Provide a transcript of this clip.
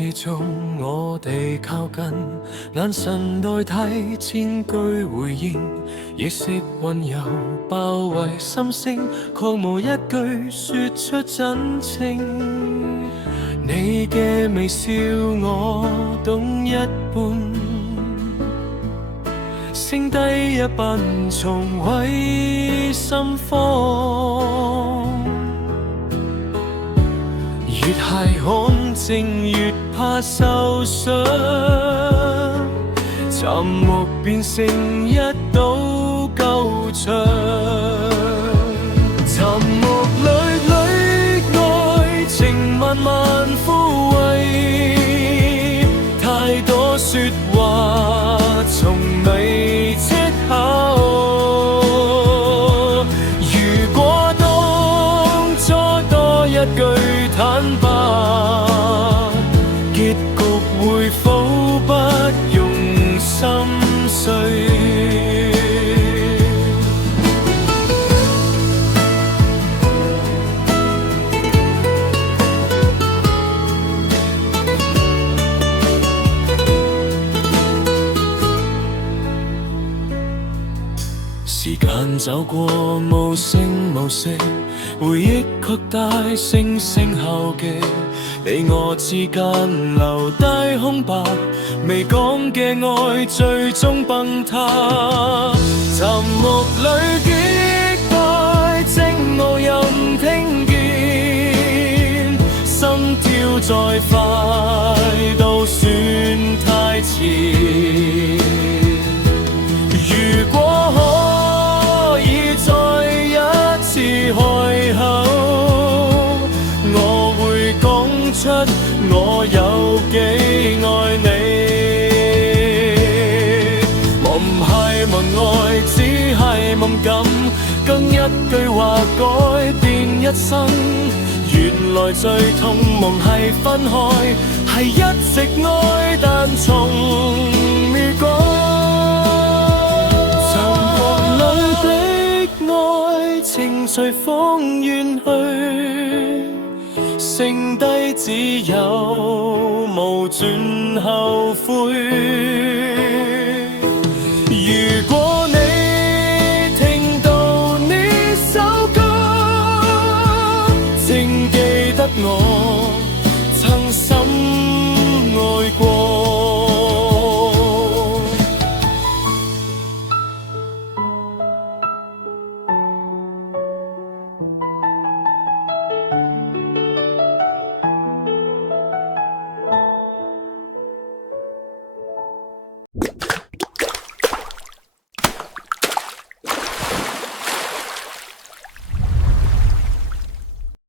始終我哋靠近，眼神代替千句回應，意識溫柔包圍心聲，確無一句說出真情。你嘅微笑我懂一半，剩低一半重毀心慌。越係看靜越怕受傷，沉默變成一道舊牆。沉默裏愛情慢慢枯萎，太多說話從未出口。如果當初多一句坦白，結局會否不用心碎？時間走過無聲無息，回憶卻大聲聲敲擊，你我之間留低空白，未講嘅愛最終崩塌。沉默裏擊敗蒸傲任聽見，心跳再快都算太遲。如果可以再一次開口，我會講出我有幾愛你。我唔係問愛，只係夢感，跟一句話改變一生。原來最痛夢係分開，係一直愛但從未講。情隨風遠去，剩低只有無盡後悔。如果你聽到呢首歌，請記得我。